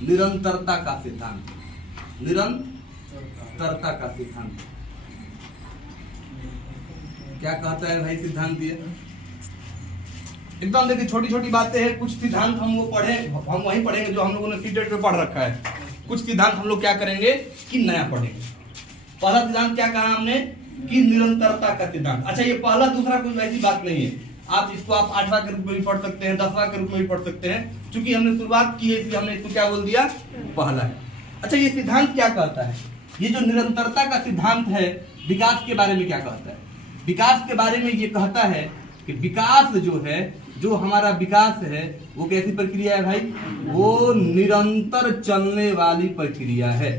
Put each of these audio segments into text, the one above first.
निरंतरता का सिद्धांत। निरंतरता का सिद्धांत क्या कहता है भाई सिद्धांत? ये एकदम देखिए छोटी छोटी बातें हैं, कुछ सिद्धांत हम वो पढ़े, हम वही पढ़ेंगे जो हम लोगों ने सीटेट पे पढ़ रखा है। कुछ सिद्धांत हम लोग क्या करेंगे कि नया पढ़ेंगे। पहला सिद्धांत क्या कहा हमने कि निरंतरता का सिद्धांत। अच्छा, ये पहला दूसरा कोई वैसी बात नहीं है, आप इसको आप 8वां के रूप में भी पढ़ सकते हैं, 10वां के रूप में भी पढ़ सकते हैं। चूंकि हमने शुरुआत की है इसलिए हमने इसको क्या बोल दिया, पहला है। अच्छा, ये सिद्धांत क्या कहता है? ये जो निरंतरता का सिद्धांत है विकास के बारे में क्या कहता है? विकास के बारे में ये कहता है कि विकास जो है, जो हमारा विकास है वो कैसी प्रक्रिया है भाई? वो निरंतर चलने वाली प्रक्रिया है।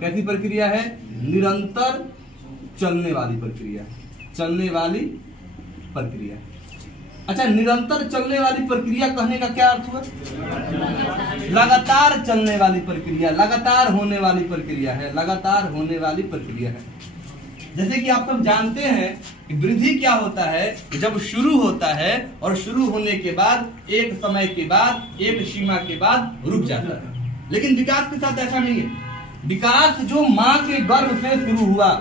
कैसी प्रक्रिया है? निरंतर चलने वाली प्रक्रिया, चलने वाली प्रक्रिया। अच्छा, निरंतर चलने वाली प्रक्रिया कहने का क्या अर्थ हुआ? लगातार चलने वाली प्रक्रिया, लगातार होने वाली प्रक्रिया है, लगातार होने वाली प्रक्रिया है। जैसे कि आप सब जानते हैं कि वृद्धि क्या होता है, जब शुरू होता है और शुरू होने के बाद एक समय के बाद, एक सीमा के बाद रुक जाता है। लेकिन विकास के साथ ऐसा नहीं है। विकास जो माँ के गर्भ से शुरू हुआ,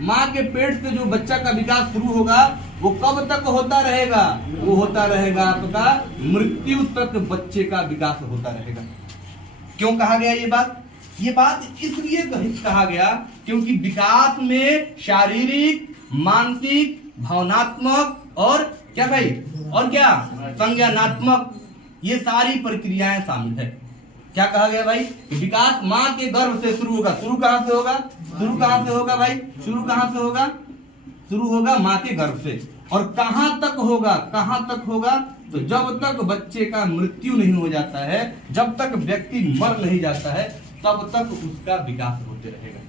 माँ के पेट से जो बच्चा का विकास शुरू होगा, वो कब तक होता रहेगा? वो होता रहेगा आपका मृत्यु तक बच्चे का विकास होता रहेगा। क्यों कहा गया ये बात? ये बात इसलिए कहा गया क्योंकि विकास में शारीरिक, मानसिक, भावनात्मक और क्या भाई, और क्या संज्ञानात्मक, ये सारी प्रक्रियाएं शामिल है। क्या कहा गया भाई? विकास माँ के गर्भ से शुरू होगा। शुरू कहाँ से होगा? शुरू कहाँ से होगा भाई? शुरू कहाँ से होगा? शुरू होगा माँ के गर्भ से। और कहाँ तक होगा? कहाँ तक होगा? तो जब तक बच्चे का मृत्यु नहीं हो जाता है, जब तक व्यक्ति मर नहीं जाता है, तब तक उसका विकास होते रहेगा।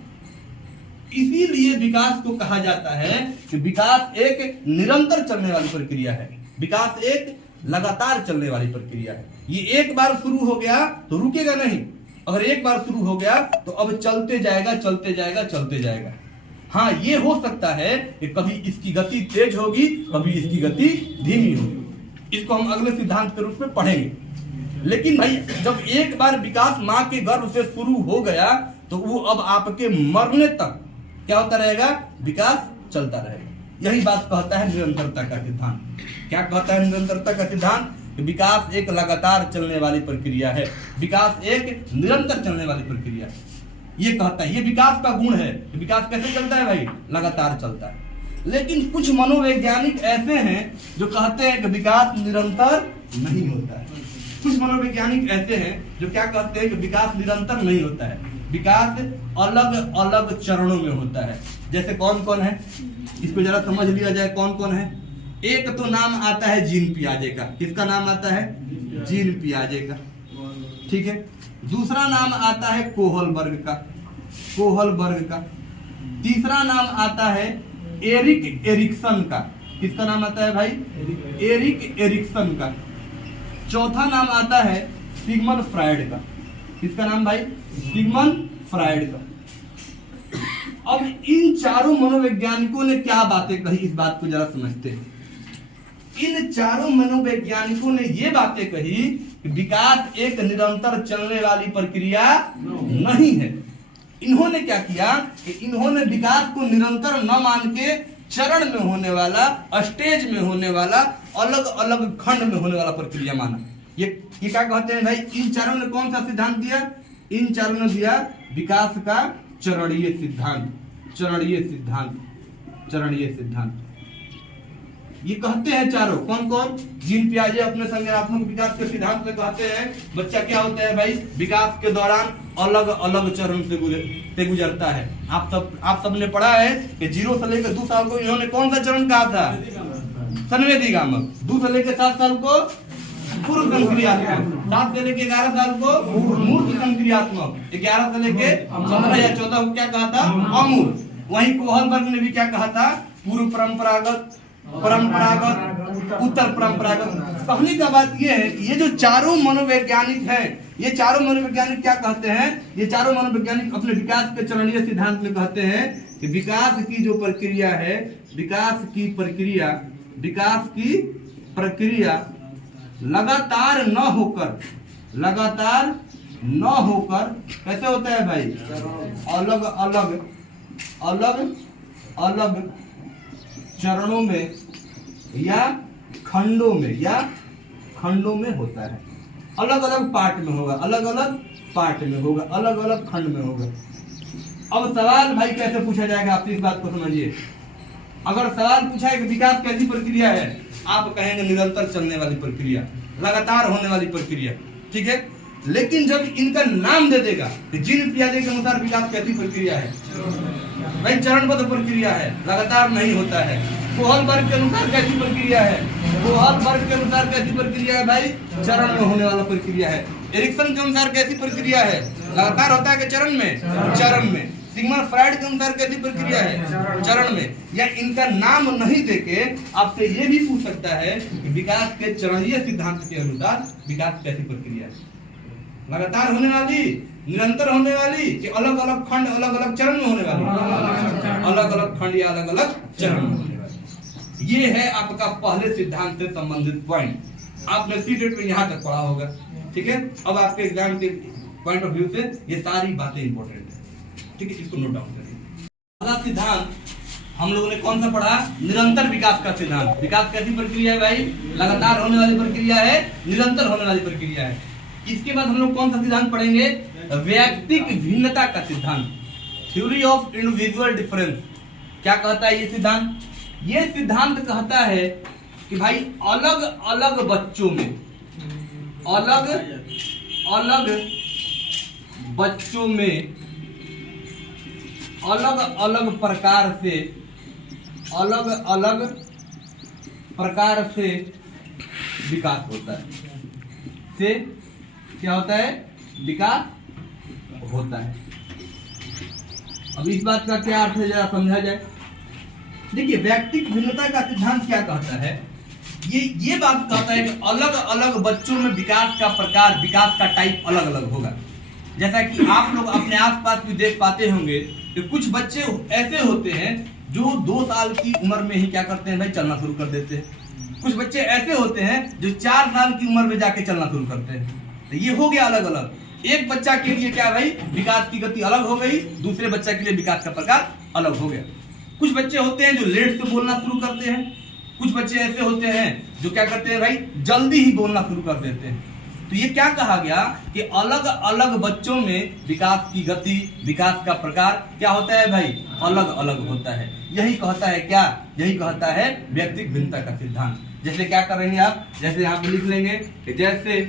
इसीलिए विकास को कहा जाता है कि विकास एक निरंतर चलने वाली प्रक्रिया है। विकास एक लगातार चलने वाली प्रक्रिया है। ये एक बार शुरू हो गया तो रुकेगा नहीं। अगर एक बार शुरू हो गया तो अब चलते जाएगा, चलते जाएगा, चलते जाएगा। हाँ, ये हो सकता है कि कभी इसकी गति तेज होगी, कभी इसकी गति धीमी होगी। इसको हम अगले सिद्धांत के रूप में पढ़ेंगे। लेकिन भाई जब एक बार विकास माँ के गर्भ से शुरू हो गया तो वो अब आपके मरने तक क्या होता रहेगा? विकास चलता रहेगा। यही बात कहता है निरंतरता का सिद्धांत। क्या कहता है निरंतरता का सिद्धांत? विकास एक लगातार चलने वाली प्रक्रिया है। विकास एक निरंतर चलने वाली प्रक्रिया है, ये कहता है। ये विकास का गुण है। विकास कैसे चलता है भाई? लगातार चलता है। लेकिन कुछ मनोवैज्ञानिक ऐसे हैं जो कहते हैं कि विकास निरंतर नहीं होता है। कुछ मनोवैज्ञानिक ऐसे हैं जो क्या कहते हैं कि विकास निरंतर नहीं होता है। विकास अलग अलग चरणों में होता है। जैसे कौन कौन है, इसको जरा समझ लिया जाए कौन कौन है। एक तो नाम आता है जीन पियाजे का। किसका नाम आता है? जीन पियाजे का, ठीक है। दूसरा नाम आता है कोहलबर्ग का, कोहलबर्ग का। तीसरा नाम आता है एरिक एरिक्सन का। किसका नाम आता है भाई? एरिक एरिक्सन का। चौथा नाम आता है सिगमंड फ्रायड का। किसका नाम भाई? सिगमंड फ्रायड का। अब इन चारों मनोवैज्ञानिकों ने क्या बातें कही, इस बात को जरा समझते हैं। इन चारों मनोवैज्ञानिकों ने ये बातें कही कि विकास एक निरंतर चलने वाली प्रक्रिया नहीं है। इन्होंने क्या किया कि इन्होंने विकास को निरंतर न मान के चरण में होने वाला, स्टेज में होने वाला, अलग अलग खंड में होने वाला प्रक्रिया माना। ये क्या कहते हैं भाई? इन चारों ने कौन सा सिद्धांत दिया? इन चारों ने दिया विकास का चरणीय सिद्धांत। चरणीय सिद्धांत, चरणीय सिद्धांत ये कहते हैं चारों। कौन कौन? जीन पियाजे अपने संज्ञानात्मक विकास के सिद्धांत में कहते हैं बच्चा क्या होता है भाई? विकास के दौरान अलग अलग चरण से गुजरता है। आप सब ने पढ़ा है कि 0 से लेकर 2 साल को इन्होंने कौन सा चरण कहा था? संवेदीगामक। 2 से लेकर 7 साल को पूर्व संक्रियात्मक। 7 से लेकर 11 साल को मूर्त संक्रियात्मक। 11 से लेकर 15 या 14 को क्या कहा था? अमूर्त। वहीं कोहलबर्ग ने भी क्या कहा था? पूर्व परंपरागत, परंपरागत, उत्तर परंपरागत। कहने का बात यह है कि ये जो चारों मनोवैज्ञानिक हैं, ये चारों मनोवैज्ञानिक क्या कहते हैं? ये चारों मनोवैज्ञानिक अपने विकास के चरणीय सिद्धांत में कहते हैं कि विकास की जो प्रक्रिया है, विकास की प्रक्रिया लगातार न होकर, लगातार न होकर कैसे होता है भाई, अलग अलग अलग अलग चरणों में या खंडों में होता है। अलग अलग पार्ट में होगा, अलग अलग पार्ट में होगा, अलग अलग खंड में होगा। अब सवाल भाई कैसे पूछा जाएगा, आप इस बात को समझिए। अगर सवाल पूछा है कि विकास कैसी प्रक्रिया है, आप कहेंगे निरंतर चलने वाली प्रक्रिया, लगातार होने वाली प्रक्रिया, ठीक है। लेकिन जब इनका नाम दे देगा कि जीन पियाजे के अनुसार विकास कैसी प्रक्रिया है, भाई चरणबद्ध प्रक्रिया है, लगातार नहीं होता है। कोहलबर्ग के अनुसार कैसी प्रक्रिया है, कोहलबर्ग के अनुसार कैसी प्रक्रिया है भाई, चरण में होने वाला प्रक्रिया है। एरिक्सन के अनुसार कैसी प्रक्रिया है, लगातार होता है कि चरण में। सिग्मंड फ्राइड के अनुसार कैसी प्रक्रिया है, चरण में। या इनका नाम नहीं देके आपसे ये भी पूछ सकता है कि विकास के चरणीय सिद्धांत के अनुसार विकास कैसी प्रक्रिया है, लगातार होने वाली, निरंतर होने वाली, कि अलग अलग खंड अलग अलग चरण में होने वाली, अलग अलग खंड या अलग अलग चरण में होने वाली। ये है आपका पहले सिद्धांत से संबंधित पॉइंट। आपने सीटेट में यहाँ तक पढ़ा होगा, ठीक है। अब आपके एग्जाम के पॉइंट ऑफ व्यू से ये सारी बातें इंपॉर्टेंट है, ठीक है। इसको नोट डाउन करिए। अगला सिद्धांत हम लोगों ने कौन सा पढ़ा, निरंतर विकास का सिद्धांत। विकास कैसी प्रक्रिया है भाई, लगातार होने वाली प्रक्रिया है, निरंतर होने वाली प्रक्रिया है। इसके बाद हम लोग कौन सा सिद्धांत पढ़ेंगे, वैयक्तिक भिन्नता का सिद्धांत, थ्योरी ऑफ इंडिविजुअल डिफरेंस। क्या कहता है ये सिद्धांत, ये सिद्धांत कहता है कि भाई अलग अलग बच्चों में, अलग अलग बच्चों में अलग अलग प्रकार से विकास होता है, से क्या होता है, विकास होता है। अब इस बात का क्या अर्थ है जरा समझा जाए। देखिए व्यक्तिक भिन्नता का सिद्धांत क्या कहता है, ये बात कहता है कि अलग अलग बच्चों में विकास का प्रकार, विकास का टाइप अलग अलग होगा। जैसा कि आप लोग अपने आसपास भी देख पाते होंगे कि कुछ बच्चे ऐसे होते हैं जो 2 साल की उम्र में ही क्या करते हैं भाई, चलना शुरू कर देते हैं। कुछ बच्चे ऐसे होते हैं जो 4 साल की उम्र में जाके चलना शुरू करते हैं। तो ये हो गया अलग अलग। एक बच्चा के लिए क्या भाई, विकास की गति अलग हो गई, दूसरे बच्चा के लिए विकास का प्रकार अलग हो गया। कुछ बच्चे होते हैं जो लेट से बोलना शुरू करते हैं, कुछ बच्चे ऐसे होते हैं जो क्या करते हैं भाई, जल्दी ही बोलना शुरू कर देते हैं। तो ये क्या कहा गया कि अलग अलग बच्चों में विकास की गति, विकास का प्रकार क्या होता है भाई, अलग अलग होता है। यही कहता है क्या, यही कहता है व्यक्तिक भिन्नता का सिद्धांत। जैसे क्या करेंगे आप, जैसे यहाँ पे लिख लेंगे कि जैसे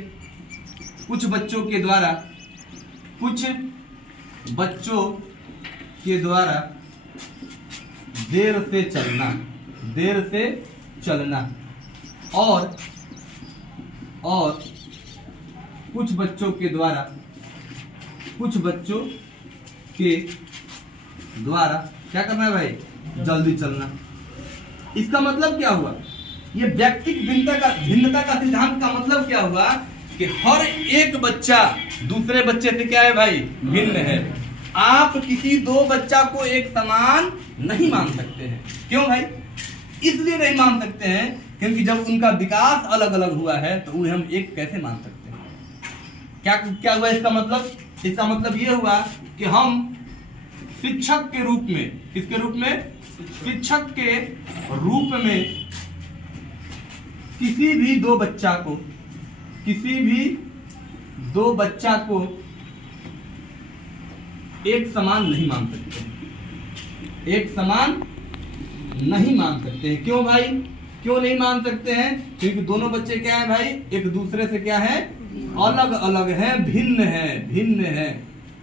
कुछ बच्चों के द्वारा देर से चलना और कुछ बच्चों के द्वारा क्या करना है भाई, जल्दी चलना। इसका मतलब क्या हुआ, ये व्यक्तिक भिन्नता का सिद्धांत का मतलब क्या हुआ कि हर एक बच्चा दूसरे बच्चे से क्या है भाई, भिन्न है। आप किसी 2 बच्चा को एक समान नहीं मान सकते हैं। क्यों भाई, इसलिए नहीं मान सकते हैं क्योंकि जब उनका विकास अलग अलग हुआ है तो उन्हें हम एक कैसे मान सकते हैं। क्या हुआ इसका मतलब, इसका मतलब ये हुआ कि हम शिक्षक के रूप में, किसके रूप में, शिक्षक के रूप में किसी भी दो बच्चा को एक समान नहीं मान सकते, एक समान नहीं मान सकते हैं। क्यों भाई, क्यों नहीं मान सकते हैं, क्योंकि दोनों बच्चे क्या है भाई, एक दूसरे से क्या है, अलग अलग है, भिन्न है।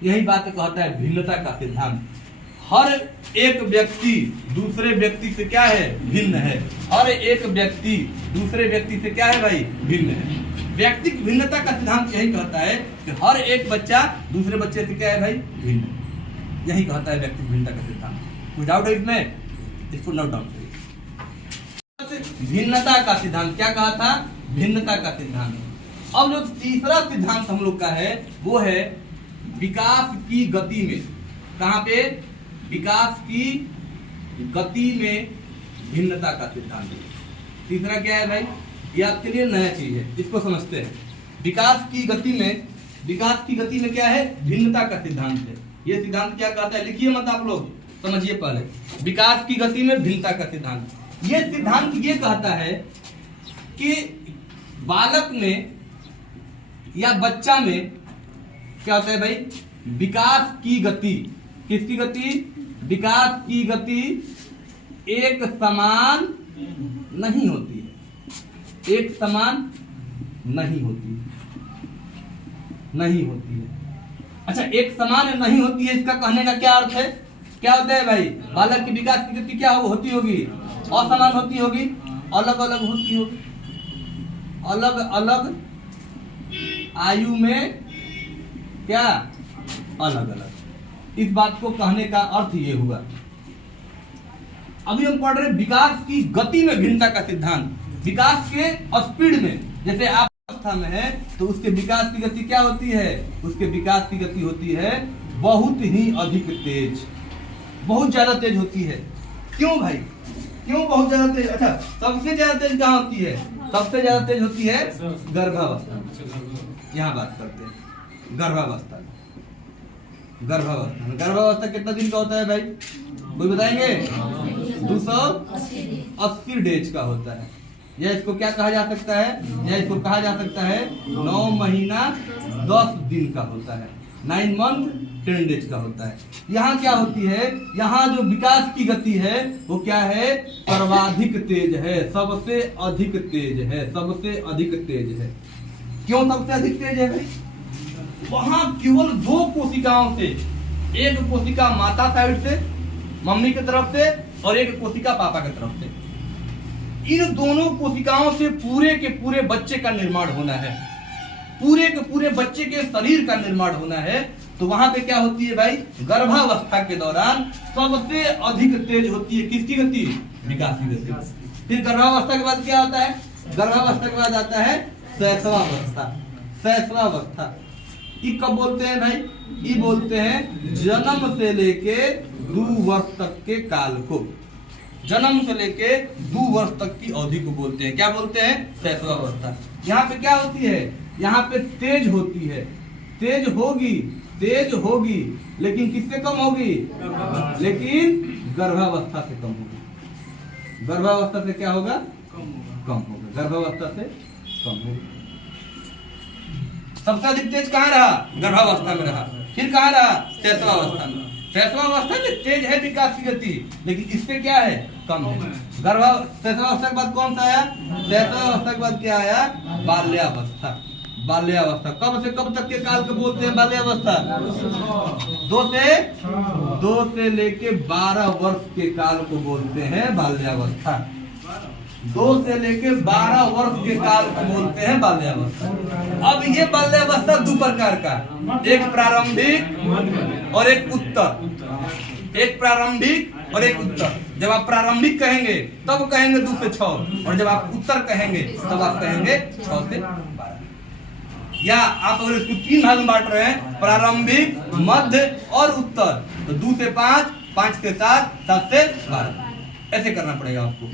यही बात कहता है भिन्नता का सिद्धांत। हर एक व्यक्ति दूसरे व्यक्ति से क्या है, भिन्न है। हर एक व्यक्ति दूसरे व्यक्ति से क्या है भाई, भिन्न है। व्यक्तिक भिन्नता का सिद्धांत यही कहता है कि हर एक बच्चा दूसरे बच्चे से क्या है भाई, भिन्न। यही कहता है व्यक्तिक भिन्नता का सिद्धांत। कोई डाउट है इसमें, इसको नोट डाउन करिए। भिन्नता का सिद्धांत क्या कहा था, भिन्नता का सिद्धांत। अब जो तीसरा सिद्धांत हम लोग का है वो है विकास की गति में। कहां पे, विकास की गति में भिन्नता का सिद्धांत। तीसरा क्या है भाई, ये आपके लिए नया चीज है, इसको समझते हैं। विकास की गति में विकास की गति में क्या है, भिन्नता का सिद्धांत है। ये सिद्धांत क्या कहता है, लिखिए मत आप लोग, समझिए पहले। विकास की गति में भिन्नता का सिद्धांत, ये सिद्धांत ये कहता है कि बालक में या बच्चा में क्या होता है भाई, विकास की गति, किसकी गति, विकास की गति एक समान नहीं होती है, एक समान नहीं होती है, नहीं होती है। अच्छा, एक समान नहीं होती है, इसका कहने का क्या अर्थ है, क्या होता है भाई, बालक की विकास की गति क्या होती होगी, असमान होती होगी, अलग अलग होती होगी, अलग अलग आयु में क्या, अलग अलग। इस बात को कहने का अर्थ ये हुआ। अभी हम पढ़ रहे विकास की गति में भिन्नता का सिद्धांत। विकास के स्पीड में, जैसे आप अवस्था में है तो उसके विकास की गति क्या होती है, उसके विकास की गति होती है बहुत ही अधिक तेज, बहुत ज्यादा तेज होती है। क्यों भाई, क्यों बहुत ज्यादा तेज? अच्छा, सबसे ज्यादा तेज कहाँ होती है, सबसे ज्यादा तेज होती है गर्भावस्था। यहाँ बात करते हैं गर्भावस्था। गर्भावस्था, गर्भावस्था कितना दिन का होता है भाई, कोई बताएंगे? 280 डेज का होता है। या इसको क्या कहा जा सकता है, या इसको कहा जा सकता है 9 महीना 10 दिन का होता है, 9 मंथ 10 डेज का होता है। यहाँ क्या होती है, यहाँ जो विकास की गति है वो क्या है, सर्वाधिक तेज है, सबसे अधिक तेज है, सबसे अधिक तेज है। क्यों सबसे अधिक तेज है भाई, वहां केवल 2 कोशिकाओं से, एक कोशिका माता साइड से, मम्मी की तरफ से, और एक कोशिका पापा की तरफ से, इन दोनों कोशिकाओं से पूरे के पूरे बच्चे का निर्माण होना है, पूरे के पूरे बच्चे के शरीर का निर्माण होना है। तो वहां पे क्या होती है भाई, गर्भावस्था के दौरान सबसे अधिक तेज होती है किसकी गति, विकास की गति। फिर गर्भावस्था के बाद क्या होता है, गर्भावस्था के बाद आता है शैशवावस्था। शैशवावस्था ये कब बोलते हैं भाई, ये बोलते हैं जन्म से लेके 2 वर्ष तक के काल को, जन्म से लेके 2 वर्ष तक की अवधि को बोलते हैं, क्या बोलते हैं, शैशवावस्था। यहाँ पे क्या होती है, यहाँ पे तेज होती है, तेज होगी, तेज होगी, लेकिन किससे कम होगी, लेकिन गर्भावस्था से कम होगी। गर्भावस्था से क्या होगा, कम होगा, गर्भावस्था से कम होगा। सबसे अधिक तेज कहाँ रहा, गर्भावस्था में रहा। फिर कहाँ रहा, शैशवावस्था में। शैशवावस्था में तेज है विकास की गति, लेकिन इससे क्या है, कम है। शैशवावस्था के बाद कौन सा आया, शैशवावस्था के बाद क्या आया, बाल्यावस्था। बाल्यावस्था कब से कब तक के काल को बोलते हैं, बाल्यावस्था 2 से लेके 12 वर्ष के काल को बोलते हैं बाल्यावस्था। 2 से लेके 12 वर्ष के काल को बोलते हैं बाल्यावस्था। अब ये बाल्यावस्था 2 प्रकार का, एक प्रारंभिक और एक उत्तर, एक प्रारंभिक और एक उत्तर। जब आप प्रारंभिक कहेंगे तब कहेंगे 2 से 6, और जब आप उत्तर कहेंगे तब आप कहेंगे 6 से 12। या आप अगर इसको 3 भाग में बांट रहे हैं, प्रारंभिक, मध्य और उत्तर, तो 2 से 5, 5 से 7, 7 से 12, ऐसे करना पड़ेगा आपको,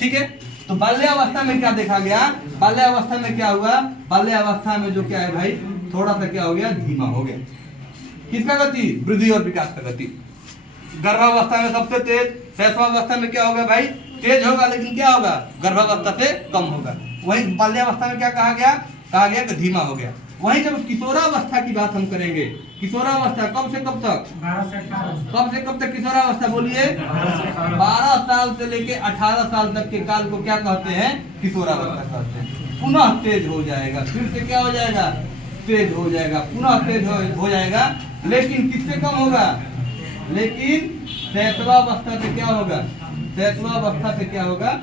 ठीक है। तो बाल्यावस्था में क्या देखा गया, बाल्यावस्था में क्या हुआ, बाल्यावस्था में जो क्या है भाई, थोड़ा सा क्या हो गया, धीमा हो गया। किसका गति, वृद्धि और विकास का गति। गर्भावस्था में सबसे तेज, शैशवावस्था में क्या होगा भाई, तेज होगा, लेकिन क्या होगा, गर्भावस्था से कम होगा। वही बाल्यावस्था में क्या कहा गया कि धीमा हो गया। वहीं जब किशोरावस्था की बात हम करेंगे, किशोरावस्था कब से कब तक, 12 से 18, कब से कब तक किशोरावस्था बोलिए, 12 साल से लेके 18 साल तक के काल को क्या कहते हैं, किशोरावस्था कहते हैं। पुनः तेज हो जाएगा, फिर से क्या हो जाएगा, तेज हो जाएगा, पुनः तेज हो जाएगा, लेकिन किससे कम होगा, लेकिन शैशवावस्था से क्या होगा, शैशवावस्था से क्या होगा,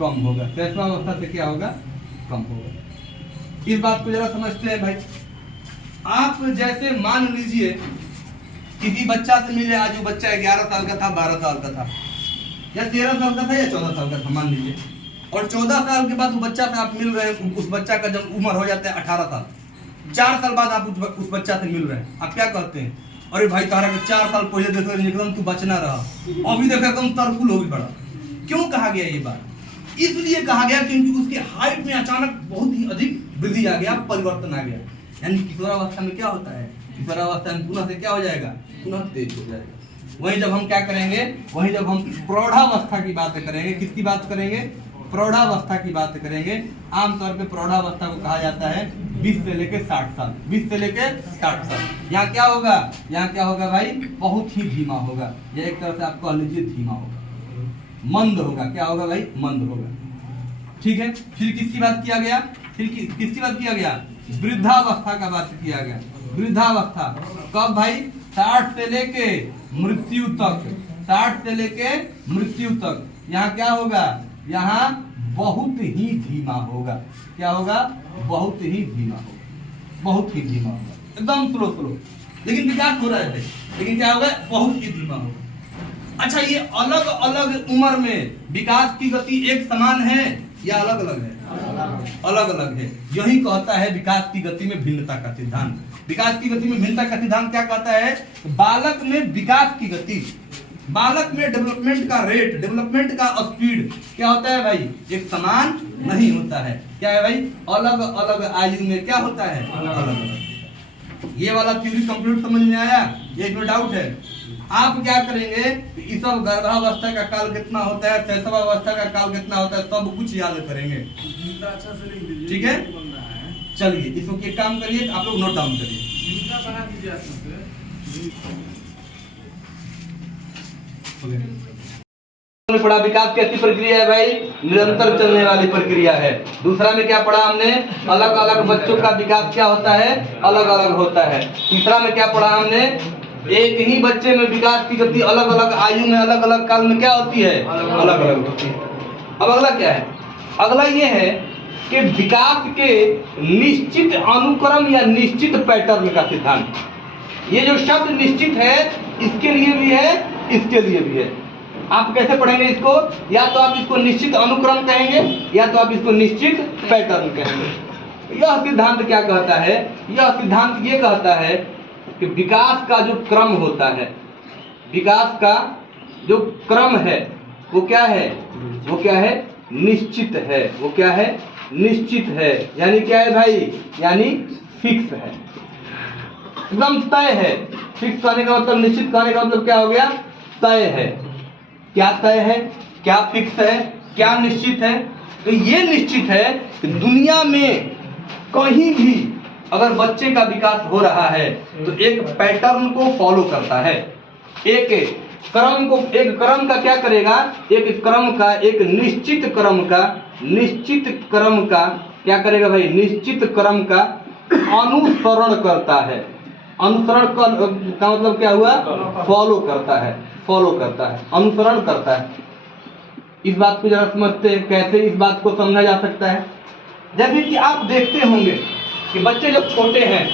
कम होगा। शैशवावस्था से क्या होगा, कम होगा। इस बात को जरा समझते हैं भाई। आप जैसे मान लीजिए किसी बच्चा से मिले, आज वो बच्चा 11 साल का था, 12 साल का था, या 13 साल का था, या 14 साल का था मान लीजिए, और 14 साल के बाद वो बच्चा से आप मिल रहे हैं, उस बच्चा का जब उम्र हो जाता है 18 साल, 4 साल बाद आप उस बच्चा से मिल रहे हैं, आप क्या कहते हैं, अरे भाई तारा के 4 साल पहले देखो एकदम तू बचना रहा, अभी देखो एकदम तरकुल हो गई बड़ा। क्यों कहा गया ये बात, इसलिए कहा गया क्योंकि उसके हाइट में अचानक बहुत ही अधिक वृद्धि आ गया, परिवर्तन आ गया। यानी किशोरावस्था में क्या होता है, किशोरावस्था में पुनः से क्या हो जाएगा, पुनः तेज हो जाएगा। वहीं जब हम क्या करेंगे, वहीं जब हम प्रौढ़ावस्था की बात करेंगे, किसकी बात करेंगे, प्रौढ़ावस्था की बात करेंगे। आमतौर पे प्रौढ़ावस्था को कहा जाता है 20 से लेकर 60 साल, 20 से लेकर 60 साल। यहाँ क्या होगा, यहाँ क्या होगा भाई, बहुत ही धीमा होगा, ये एक तरह से आप कह लीजिए धीमा होगा, मंद होगा। क्या होगा भाई, मंद होगा। ठीक है, फिर किसकी बात किया गया, फिर किसकी बात किया गया, वृद्धावस्था का बात किया गया। वृद्धावस्था कब भाई, 60 से लेके मृत्यु तक, 60 से लेके मृत्यु तक। यहाँ क्या होगा, यहाँ बहुत ही धीमा होगा। क्या होगा, बहुत ही धीमा होगा, बहुत ही धीमा होगा, एकदम स्लो स्लो, लेकिन विकास हो रहा है, लेकिन क्या होगा, बहुत ही धीमा होगा। अच्छा, ये अलग अलग उम्र में विकास की गति एक समान है या अलग अलग है, अलग अलग है। यही कहता है विकास की गति में भिन्नता का सिद्धांत। विकास की गति में भिन्नता का सिद्धांत क्या कहता है, बालक में विकास की गति, बालक में डेवलपमेंट का रेट, डेवलपमेंट का स्पीड क्या होता है भाई, एक समान नहीं होता है। क्या है भाई, अलग अलग आयु में क्या होता है, अलग अलग। ये वाला थ्योरी कंप्लीट समझ में आया, ये इसमें डाउट है। आप क्या करेंगे, इस सब गर्भावस्था का काल कितना होता है, शैशवावस्था का काल कितना होता है, सब कुछ याद करेंगे। ठीक है, चलिए इसको एक काम करिए, आप लोग नोट डाउन करिए। पढ़ा विकास कैसी प्रक्रिया है भाई, निरंतर चलने वाली प्रक्रिया है। दूसरा में क्या पढ़ा हमने, अलग अलग बच्चों का विकास क्या होता है, अलग अलग होता है। तीसरा में क्या पढ़ा हमने, एक ही बच्चे में विकास की गति अलग अलग आयु में, अलग अलग काल में क्या होती है, अलग अलग होती है। अब अगला क्या है, अगला ये है कि विकास के निश्चित अनुक्रम या निश्चित पैटर्न का सिद्धांत। ये जो शब्द निश्चित है, इसके लिए भी है, इसके लिए भी है। आप कैसे पढ़ेंगे इसको, या तो आप इसको निश्चित अनुक्रम कहेंगे, या तो आप इसको निश्चित पैटर्न कहेंगे। यह सिद्धांत क्या कहता है, यह सिद्धांत ये कहता है कि विकास का जो क्रम होता है, विकास का जो क्रम है वो क्या है, वो क्या है, निश्चित है। वो क्या है, निश्चित है। यानी क्या है भाई, यानी फिक्स है, एकदम तय है। फिक्स कहने का मतलब, निश्चित कहने का मतलब क्या हो गया, तय है। क्या तय है, क्या फिक्स है, क्या निश्चित है। तो ये निश्चित है कि दुनिया में कहीं भी अगर बच्चे का विकास हो रहा है तो एक पैटर्न को फॉलो करता है, एक क्रम को, एक क्रम का क्या करेगा, एक क्रम का, एक निश्चित क्रम का, निश्चित क्रम का क्या करेगा भाई, निश्चित क्रम का अनुसरण करता है। अनुसरण का मतलब क्या हुआ, फॉलो करता है, फॉलो करता है, अनुसरण करता है। इस बात को जरा समझते हैं, कैसे इस बात को समझा जा सकता है। जैसे कि आप देखते होंगे कि बच्चे जब छोटे हैं,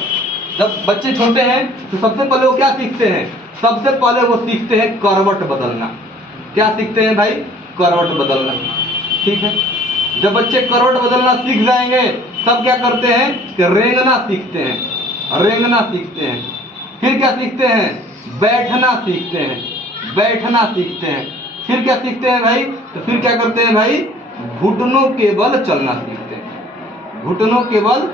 जब बच्चे छोटे हैं तो सबसे पहले वो क्या सीखते हैं, सबसे पहले वो सीखते हैं करवट बदलना। क्या सीखते हैं भाई, करवट बदलना। ठीक है, जब बच्चे करवट बदलना सीख जाएंगे तब क्या करते हैं कि रेंगना सीखते हैं, रेंगना सीखते हैं। फिर क्या सीखते हैं, बैठना सीखते हैं, बैठना सीखते हैं। फिर क्या सीखते हैं भाई, तो फिर क्या करते हैं भाई, घुटनों के बल चलना सीखते हैं, घुटनों के बल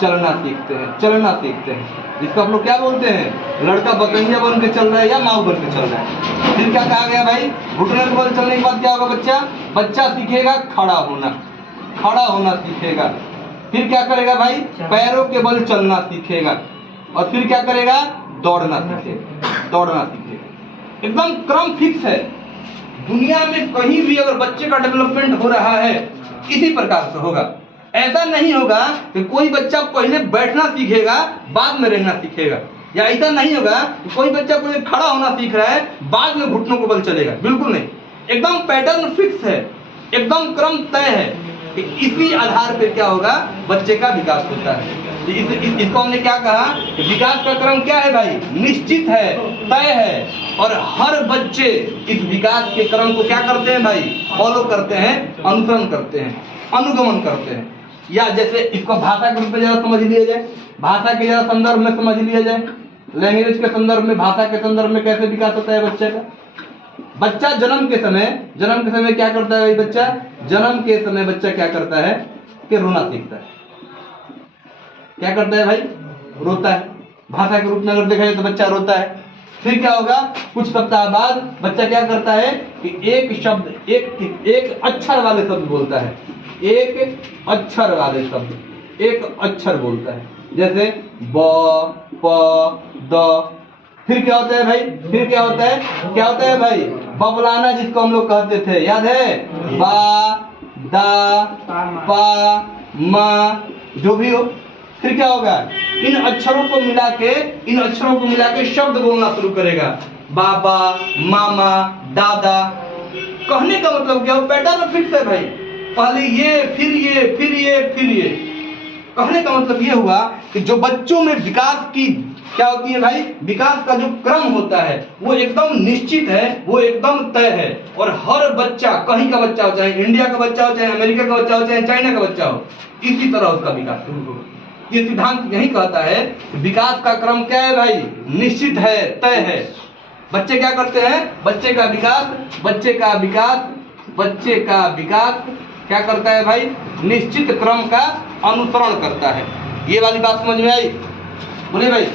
चलना सीखते हैं, चलना सीखते हैं। जिसको आप लोग क्या बोलते हैं, लड़का बकैया बन के चल रहा है या माऊ बन के चल रहा है। फिर क्या कहा गया भाई, घुटनों के बल चलने के बाद क्या होगा, बच्चा बच्चा सीखेगा खड़ा होना, खड़ा होना सीखेगा। फिर क्या करेगा भाई, पैरों के बल चलना सीखेगा। और फिर क्या करेगा, दौड़ना सीखेगा, दौड़ना सीखेगा। एकदम क्रम फिक्स है। दुनिया में कहीं भी अगर बच्चे का डेवलपमेंट हो रहा है इसी प्रकार से होगा। ऐसा नहीं होगा कि कोई बच्चा पहले बैठना सीखेगा बाद में रहना सीखेगा, या ऐसा नहीं होगा कि कोई बच्चा पहले खड़ा होना सीख रहा है बाद में घुटनों को बल चलेगा। बिल्कुल नहीं, एकदम पैटर्न फिक्स है, एकदम क्रम तय है। इसी आधार पर क्या होगा, बच्चे का विकास होता है। इसको हमने क्या कहा, विकास का क्रम क्या है भाई, निश्चित है, तय है। और हर बच्चे इस विकास के क्रम को क्या करते हैं भाई, फॉलो करते हैं, अनुसरण करते हैं, अनुगमन करते हैं। या जैसे इसको भाषा के रूप में जरा समझ लिया जाए, भाषा के जरा संदर्भ में समझ लिया जाए, लैंग्वेज के संदर्भ में, भाषा के संदर्भ में कैसे विकास होता है बच्चे का। बच्चा जन्म के समय क्या करता है भाई, बच्चा जन्म के समय बच्चा क्या करता है कि रोना सीखता है। क्या करता है भाई? रोता है। भाषा के रूप में अगर देखा जाए तो बच्चा रोता है। फिर क्या होगा? कुछ सप्ताह बाद बच्चा क्या करता है कि एक शब्द, एक अक्षर वाले शब्द बोलता है। एक अक्षर वाले शब्द, एक अक्षर बोलता है, जैसे ब, प, द। फिर क्या होता है भाई? फिर क्या होता है? क्या होता है भाई? बबलाना, जिसको हम लोग कहते थे, याद है? बा, दा, पा, मा, जो भी हो। फिर क्या होगा? इन अक्षरों को मिला के शब्द बोलना शुरू करेगा। बाबा, मामा, दादा। कहने का मतलब क्या? पैटर्न फिक्स है भाई। पहले ये, फिर ये, फिर ये, फिर ये। कहने का मतलब ये हुआ कि जो बच्चों में विकास की क्या होती है भाई? विकास का जो क्रम होता है वो एकदम निश्चित है, वो एकदम तय है। और हर बच्चा, कहीं का बच्चा हो, चाहे इंडिया का बच्चा हो, चाहे अमेरिका का बच्चा हो, चाहे चाइना का बच्चा हो, इसी तरह उसका विकास शुरू होगा। ये सिद्धांत यही कहता है विकास का क्रम क्या है भाई? निश्चित है, तय है। बच्चे क्या करते हैं? बच्चे का विकास क्या करता है भाई? निश्चित क्रम का अनुसरण करता है। ये वाली बात समझ में आई? बोलिए भाई,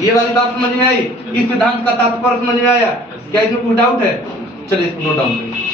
ये वाली बात समझ में आई? इस सिद्धांत का तात्पर्य समझ में आया? क्या इसमें कोई डाउट है? चलिए इसको नोट डाउन करिए।